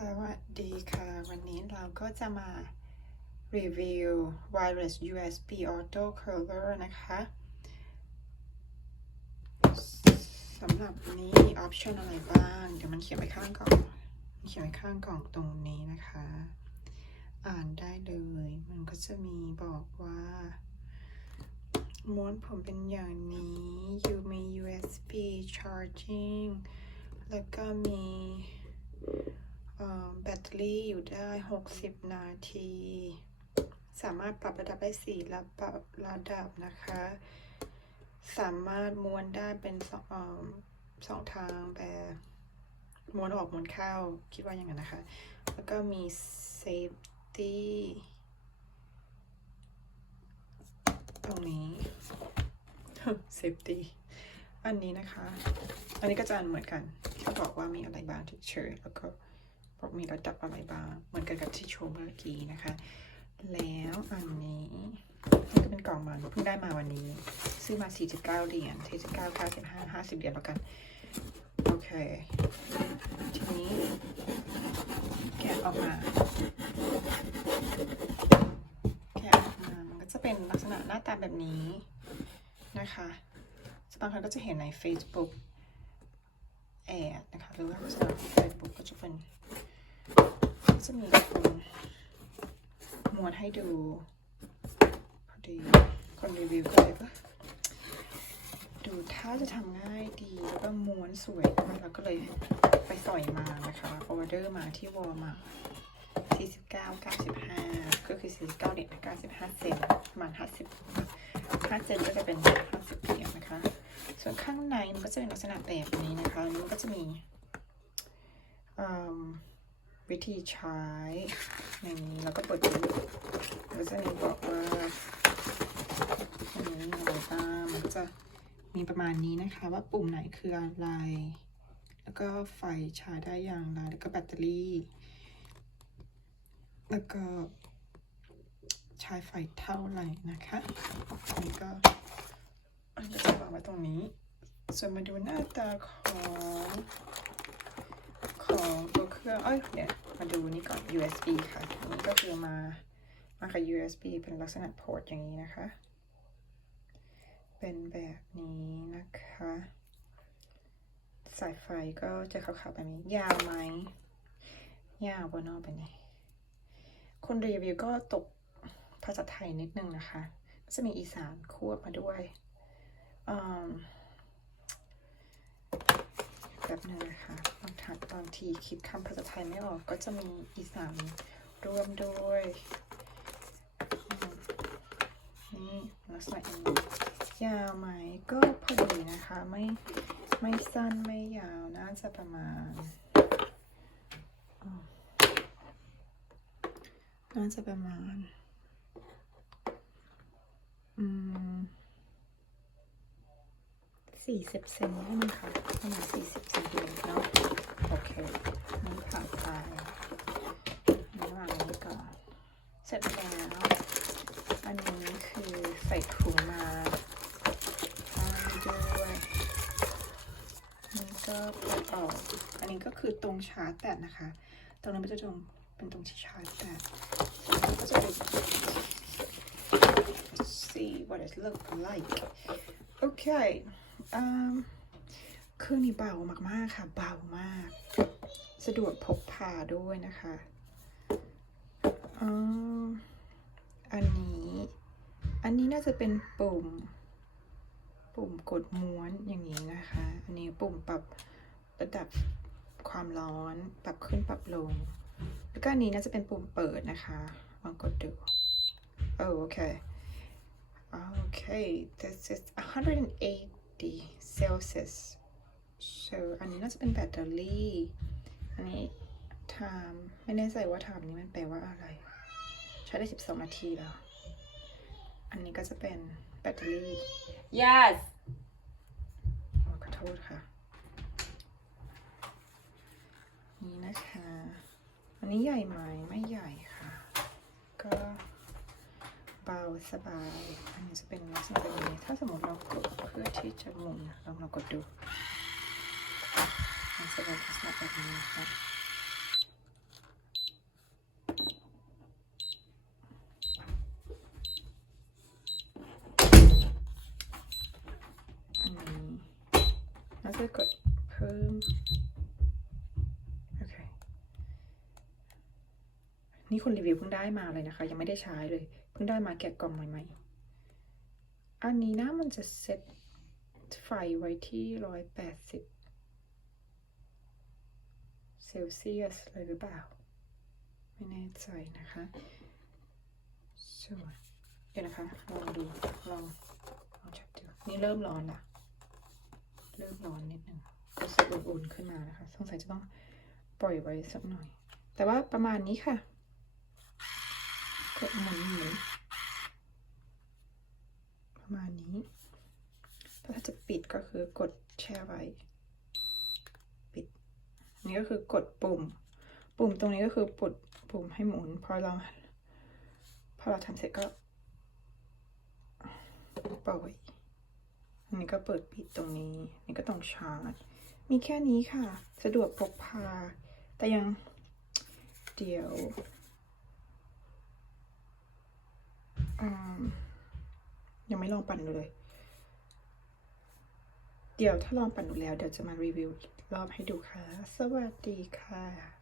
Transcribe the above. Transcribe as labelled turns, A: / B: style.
A: สวัสดีค่ะ วันนี้เราก็จะมารีวิว wireless USB auto curler นะคะสำหรับนี้มีออปชันอะไรบ้าง เดี๋ยวมันเขียนไว้ข้างกล่อง เขียนไว้ข้างกล่องตรงนี้นะคะ อ่านได้เลย มันก็จะมีบอกว่า ม้วนผมเป็นอย่างนี้ อยู่มี USB charging แล้วก็มี แบตเตอรี่อยู่ได้ 60 นาที สามารถปรับระดับได้4ระดับระดับนะคะ สามารถม้วนได้เป็นสองอสองทางแบบม้วนออกม้วนเข้า คิดว่าอย่างนั้นนะคะ แล้วก็มี safety ตรงนี้ safety อันนี้นะคะ อันนี้ก็จะเหมือนกันเขาบอกว่ามีอะไรบ้างเฉยๆแล้วก็ มีระดับอะไรบ้าง เหมือนกันกับที่โชว์เมื่อกี้นะคะ แล้วอันนี้นี่ก็เป็นกล่องมันเพิ่งได้มาวันนี้ ซื้อมา 49 เหรียญ49 95 50 เหรียญแล้วกัน โอเค ทีนี้ แกะออกมา แกะออกมา มันก็จะเป็นลักษณะหน้าตาแบบนี้นะคะบางครั้งก็จะเห็นใน Facebook แอดนะคะ หรือว่าโฆษณาที่ Facebook ก็จะเป็น จะมีคนมวนให้ดูพอดีคนรีวิวก็เลยว่าดูถ้าจะทำง่ายดีแล้วก็ม้วนสวยมากแล้วก็เลยไปสอยมานะคะออเดอร์มาที่วอลมา49 95 ก็คือ 49เหรียญ95 เซนประมาณ50 5เซนก็จะเป็น50เหรียญนะคะ ส่วนข้างในมันก็จะเป็นลักษณะแบบนี้นะคะ มันก็จะมีอืม วิธีใช้ในนี้แล้วก็เปิดดูมันก็จะมีบอกว่าอันนี้อะไรบ้างมันก็จะมีประมาณนี้นะคะ ว่าปุ่มไหนคืออะไร แล้วก็ไฟใช้ได้อย่างไรแล้วก็แบตเตอรี่ แล้วก็ใช้ไฟเท่าไหร่นะคะอันนี้ก็อันนี้จะวางไว้ตรงนี้ ส่วนมาดูหน้าตาของ ของตัวเครื่อง เอ้ย เดี๋ยวมาดูนี่ก่อน USB ค่ะอันนี้ก็คือมา มากับ USB เป็นลักษณะพอร์ตอย่างนี้นะคะ เป็นแบบนี้นะคะ สายไฟก็จะขาวๆแบบนี้ ยาวไหม ยาวบนนอกเป็นคนรีวิวก็ตกภาษาไทยนิดนึงนะคะก็จะมีอีสานควบมาด้วยอืม แบบนึงนะคะบางทัดบางทีคิดคำภาษาไทยไม่ออกก็จะมีอีสานร่วมด้วยนี่ลักษณะอย่างนี้ยาวไหมก็พอดีนะคะ ไม่ไม่สั้นไม่ยาวน่าจะประมาณน่าจะประมาณ อืม สี่สิบเซนได้ไหมคะประมาณสี่สิบเซนเมตรเนาะโอเคนี่ผ่านไปนี่วางนี้ก่อนเสร็จแล้วอันนี้คือใส่ถุงมาด้วยนี่ก็เปิดออกอันนี้ก็คือตรงชาร์จแบตนะคะ ตรงนั้นเป็นตรงเป็นตรงที่ชาร์จแบตแล้วก็จะเป็น see what it look like โอ เครื่องนี้เบามากๆค่ะ เบามาก สะดวกพกพาด้วยนะคะอันนี้ อันนี้น่าจะเป็นปุ่ม ปุ่มกดม้วนอย่างนี้นะคะ อันนี้ปุ่มปรับระดับความร้อน ปรับขึ้นปรับลง แล้วก็อันนี้น่าจะเป็นปุ่มเปิดนะคะลองกดดู โอ้โอเค Okay, this is 180 Celsius. So อันนี้น่าจะเป็นแบตเตอรี่ อันนี้ time ไม่แน่ใจว่า time นี้มันแปลว่าอะไร ใช้ได้ 12 นาทีแล้ว อันนี้ก็จะเป็นแบตเตอรี่
B: Yes.
A: ขอขอโทษค่ะ นี่นะคะ อันนี้ใหญ่ไหมไม่ใหญ่ค่ะ ก็เบาสบาย อันนี้จะเป็นลักษณะแบบนี้ ถ้าสมมติเรากดเพื่อที่จะมุมนะลองเากดดูมันจะเป็นลักษณะแบบนี้นะครับอันนี้แล้วจะกดเพิ่มโอเคนี่คนรีวิวเพิ่งได้มาเลยนะคะ ยังไม่ได้ใช้เลย เพิ่งได้มาแกะกล่องใหม่ๆอันนี้นะมันจะเซ็ต ไฟไว้ที่ร้อยแปดสิบเซลเซียสเลยหรือเปล่า ไม่แน่ใจนะคะส่วนเดี๋ยวนะคะ ลองดู ลอง ลองจับดู นี่เริ่มร้อนละเริ่มร้อนนิดหนึ่งรู้สึกอุ่นๆขึ้นมานะคะ สงสัยจะต้องปล่อยไว้สักหน่อย แต่ว่าประมาณนี้ค่ะกดหมุนหมุนประมาณนี้ถ้าจะ ก็คือกดแช่ไว้ ปิด นี่ก็คือกดปุ่ม ปุ่มตรงนี้ก็คือปุดปุ่มให้หมุน พอเรา พอเราทำเสร็จก็ปล่อยอันนี้ก็เปิดปิดตรงนี้ นี่ก็ต้องชาร์จ มีแค่นี้ค่ะ สะดวกพกพา แต่ยัง เดี๋ยวยังไม่ลองปั่นเลย เดี๋ยวถ้าลองปั่นดูแล้วเดี๋ยวจะมารีวิวอีกรอบให้ดูค่ะ สวัสดีค่ะ